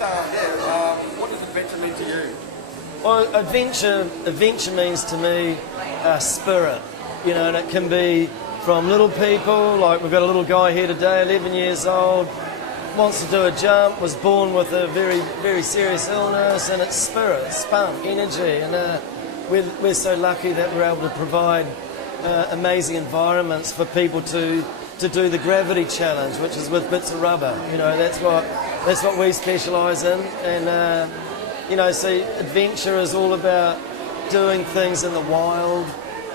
what does adventure mean to you? Well, adventure means to me spirit, and it can be from little people, like we've got a little guy here today, 11 years old, wants to do a jump, was born with a very, very serious illness, and it's spirit, spunk, energy, and we're so lucky that we're able to provide amazing environments for people to do the gravity challenge, which is with bits of rubber. That's what we specialise in, and so adventure is all about doing things in the wild,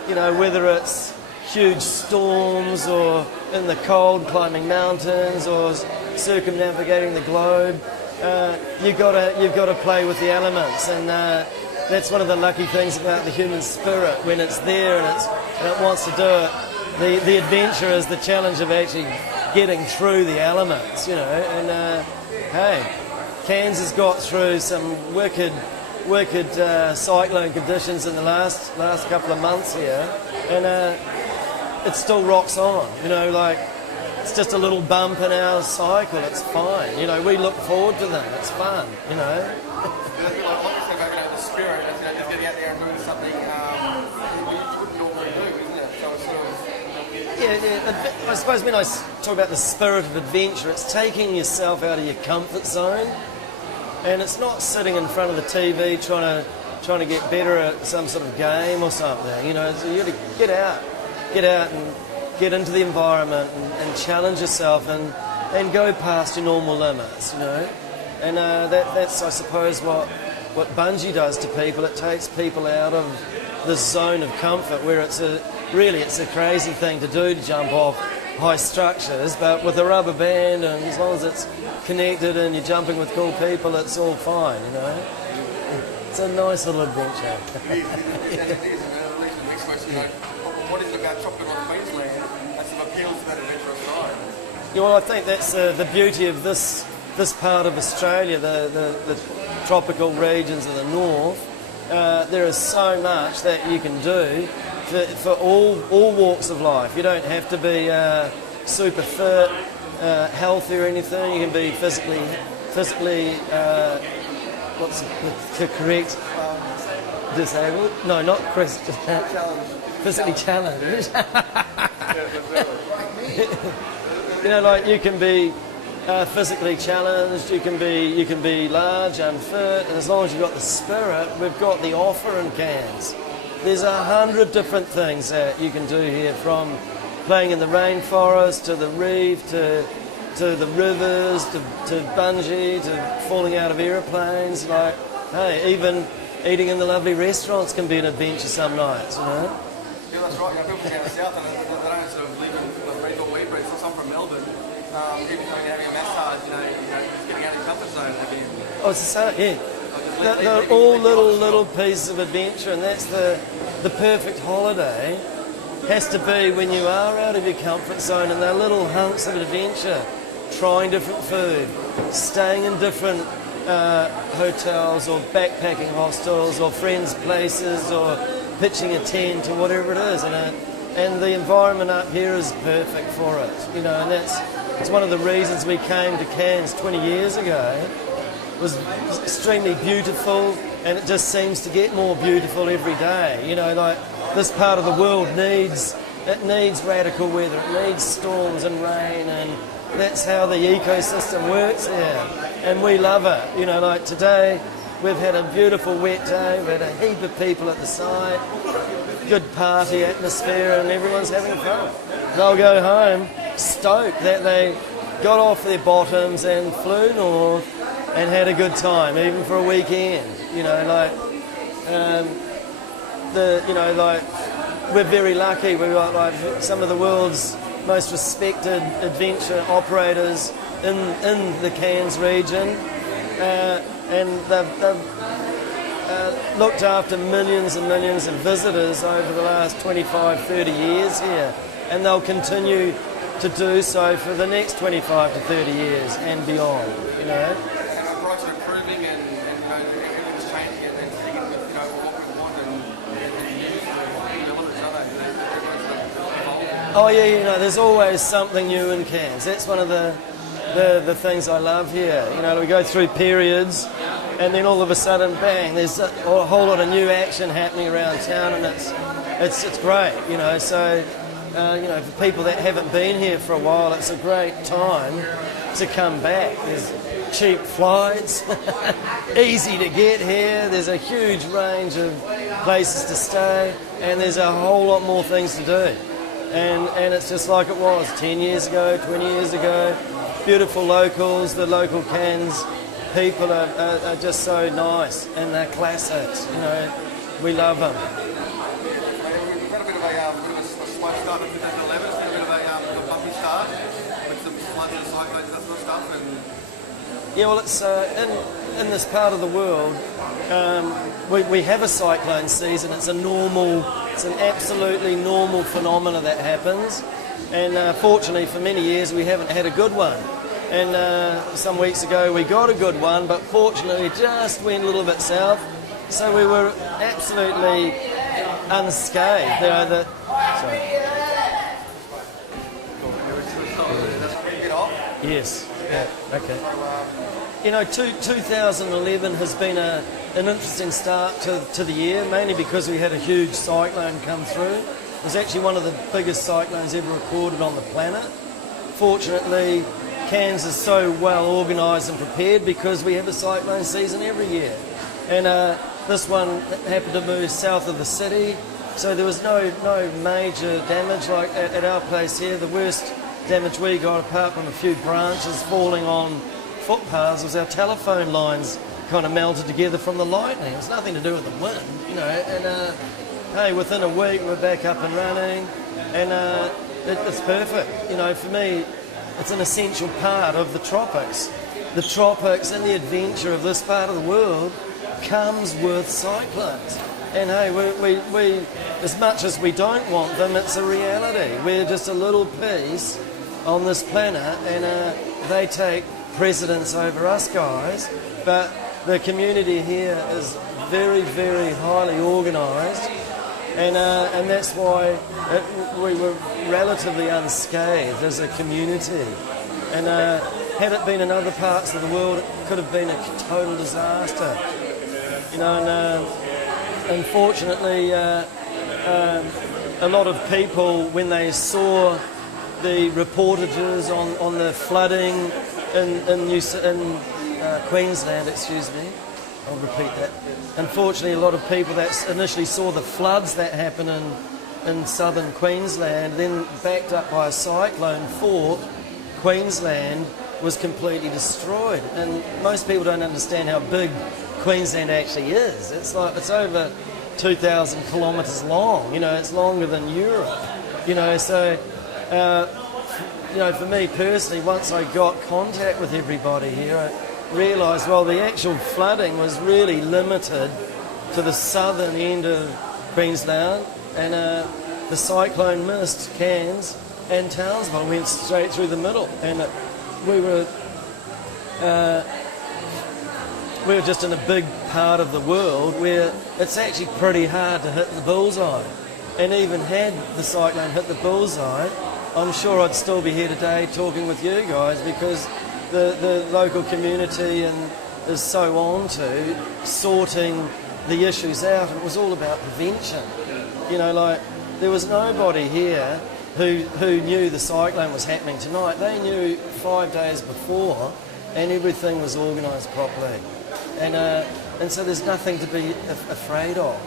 whether it's huge storms or in the cold climbing mountains or circumnavigating the globe. You've got to play with the elements, and that's one of the lucky things about the human spirit. When it's there and it wants to do it, the adventure is the challenge of actually getting through the elements, and hey, Cairns has got through some wicked cyclone conditions in the last couple of months here, and it still rocks on. It's just a little bump in our cycle. It's fine. We look forward to them. It's fun. The spirit, just getting out there and doing something you wouldn't normally do, isn't it? So it's sort of... Yeah. I suppose when I talk about the spirit of adventure, it's taking yourself out of your comfort zone. And it's not sitting in front of the TV trying to get better at some sort of game or something. So you got to get out and get into the environment and challenge yourself and go past your normal limits. And that's I suppose what bungee does to people. It takes people out of this zone of comfort where it's a crazy thing to do, to jump off high structures, but with a rubber band, and as long as it's connected and you're jumping with cool people, it's all fine, It's a nice little adventure. What is it about chocolate on Queensland that sort of appeals to that adventurous side? Yeah, well, I think that's the beauty of this part of Australia, the tropical regions of the north. There is so much that you can do for all walks of life. You don't have to be super fit, healthy or anything. You can be physically what's the correct disabled? No, not physically challenged. You can be physically challenged. You can be large, unfit, and as long as you've got the spirit, we've got the offer in Cairns. There's 100 different things that you can do here, from playing in the rainforest to the reef to the rivers to bungee to falling out of aeroplanes. Even eating in the lovely restaurants can be an adventure some nights. Yeah, that's right. People from down the south, they don't sort of live in the breed or we breed. So I'm from Melbourne. Even going having a massage, just getting out of your comfort zone again. Oh, it's the same, yeah. They're all little pieces of adventure, and that's the perfect holiday. Has to be when you are out of your comfort zone, and they're little hunks of adventure, trying different food, staying in different hotels or backpacking hostels or friends' places or pitching a tent or whatever it is, and the environment up here is perfect for it, and it's one of the reasons we came to Cairns 20 years ago. It was extremely beautiful, and it just seems to get more beautiful every day. This part of the world needs radical weather, it needs storms and rain, and that's how the ecosystem works here, and we love it. Today we've had a beautiful wet day, we've had a heap of people at the site, good party atmosphere, and everyone's having fun. They'll go home stoked that they got off their bottoms and flew north and had a good time, even for a weekend. We're very lucky. We've got some of the world's most respected adventure operators in the Cairns region, and they've looked after millions and millions of visitors over the last 25, 30 years here, and they'll continue to do so for the next 25 to 30 years and beyond. And our price are improving, and everything's changing, and sticking with what we want and use for each other. Oh yeah, there's always something new in Cairns. That's one of the the things I love here. You know, we go through periods, and then all of a sudden, bang! There's a whole lot of new action happening around town, and it's great. You know, so you know, for people that haven't been here for a while, it's a great time to come back. There's cheap flights, easy to get here. There's a huge range of places to stay, and there's a whole lot more things to do. And it's just like it was 10 years ago, 20 years ago. Beautiful locals, the local Cairns people are just so nice, and they're classics. You know, we love them. We've had a bit of a slow start in 2011. It's been a bit of a bumpy start with some floods and cyclones, that sort of stuff. And Yeah, well, it's in this part of the world, we have a cyclone season. It's an absolutely normal phenomena that happens, and fortunately for many years we haven't had a good one. And some weeks ago we got a good one, but fortunately it just went a little bit south, so we were absolutely unscathed. You know, sorry. Yes. Yeah. Okay. You know, 2011 has been an interesting start to the year, mainly because we had a huge cyclone come through. It was actually one of the biggest cyclones ever recorded on the planet. Fortunately, Cairns is so well organised and prepared because we have a cyclone season every year. And this one happened to move south of the city, so there was no major damage like at our place here. The worst damage we got, apart from a few branches falling on footpaths, was our telephone lines kind of melted together from the lightning. It's nothing to do with the wind, you know. And hey, within a week we're back up and running, and it's perfect. You know, for me, it's an essential part of the tropics. The tropics and the adventure of this part of the world comes with cyclones. And hey, we as much as we don't want them, it's a reality. We're just a little piece on this planet, and they take precedence over us guys, but the community here is very, very highly organised, and that's why we were relatively unscathed as a community. And had it been in other parts of the world, it could have been a total disaster. You know, and unfortunately, a lot of people, when they saw the reportages on the flooding in Queensland, excuse me, I'll repeat that. Unfortunately, a lot of people that initially saw the floods that happened in southern Queensland, then backed up by a cyclone, thought Queensland was completely destroyed. And most people don't understand how big Queensland actually is. It's over 2,000 kilometres long. You know, it's longer than Europe. You know, so. You know, for me personally, once I got contact with everybody here, I realised, well, the actual flooding was really limited to the southern end of Queensland, and the cyclone missed Cairns and Townsville, went straight through the middle, and we were just in a big part of the world where it's actually pretty hard to hit the bullseye. And even had the cyclone hit the bullseye, I'm sure I'd still be here today talking with you guys, because the local community is so on to sorting the issues out, and it was all about prevention. You know, like, there was nobody here who knew the cyclone was happening tonight. They knew 5 days before, and everything was organised properly. And so there's nothing to be afraid of.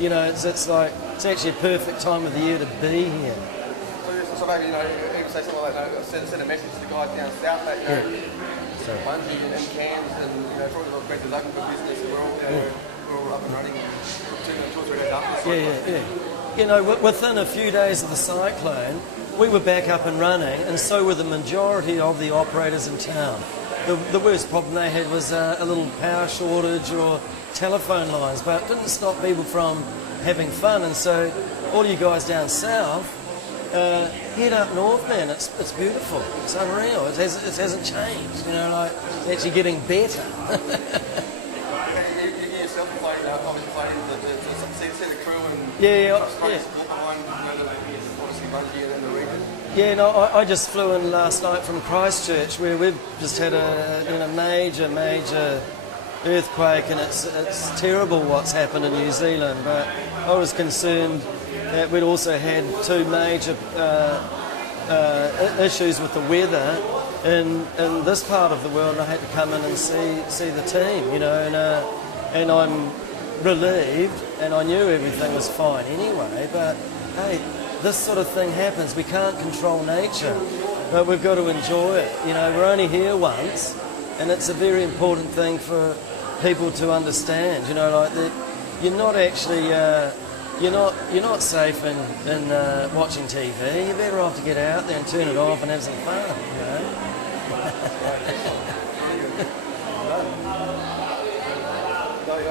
You know, it's actually a perfect time of the year to be here. So maybe, you know, even say something like that, send a message to the guys down south that, you know, Bungie and Cairns, and, you know, probably the Breakfast Open for business, and we're all up and running 2 or 3 days after. Yeah. You know, within a few days of the cyclone, we were back up and running, and so were the majority of the operators in town. The worst problem they had was a little power shortage or telephone lines, but it didn't stop people from having fun. And so all you guys down south, head up north, man. It's beautiful. It's unreal. It hasn't changed. You know, like, it's actually getting better. You yourself played, obviously played see the crew and Yeah. support behind, you know, obviously Bungie and the region. Yeah, no, I just flew in last night from Christchurch, where we've just had a major earthquake, and it's terrible what's happened in New Zealand. But I was concerned that we'd also had two major issues with the weather in this part of the world, and I had to come in and see the team, you know, and I'm relieved, and I knew everything was fine anyway. But hey, this sort of thing happens. We can't control nature, but we've got to enjoy it. You know, we're only here once, and it's a very important thing for people to understand. You know, like that you're not actually you're not safe in watching TV. You're better off to get out there and turn it off and have some fun. You know.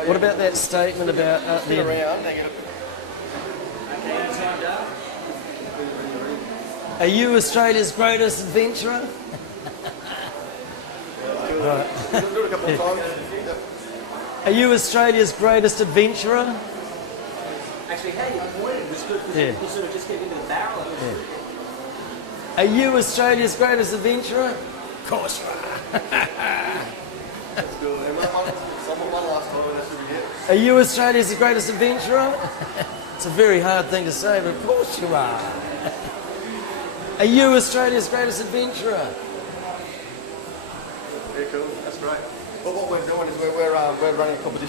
What about that statement about are you Australia's greatest adventurer? Right. Do it a couple of times. Yep. Are you Australia's greatest adventurer? Actually, hey, I pointed. It was good because you sort of just get into the barrel of it. Are you Australia's greatest adventurer? Of course you are. Let's do it. Someone won last time, and that's what we get. Are you Australia's greatest adventurer? It's a very hard thing to say, but of course you are. Are you Australia's greatest adventurer? Yeah, cool. That's great. Well, what we're doing is we're running a competition.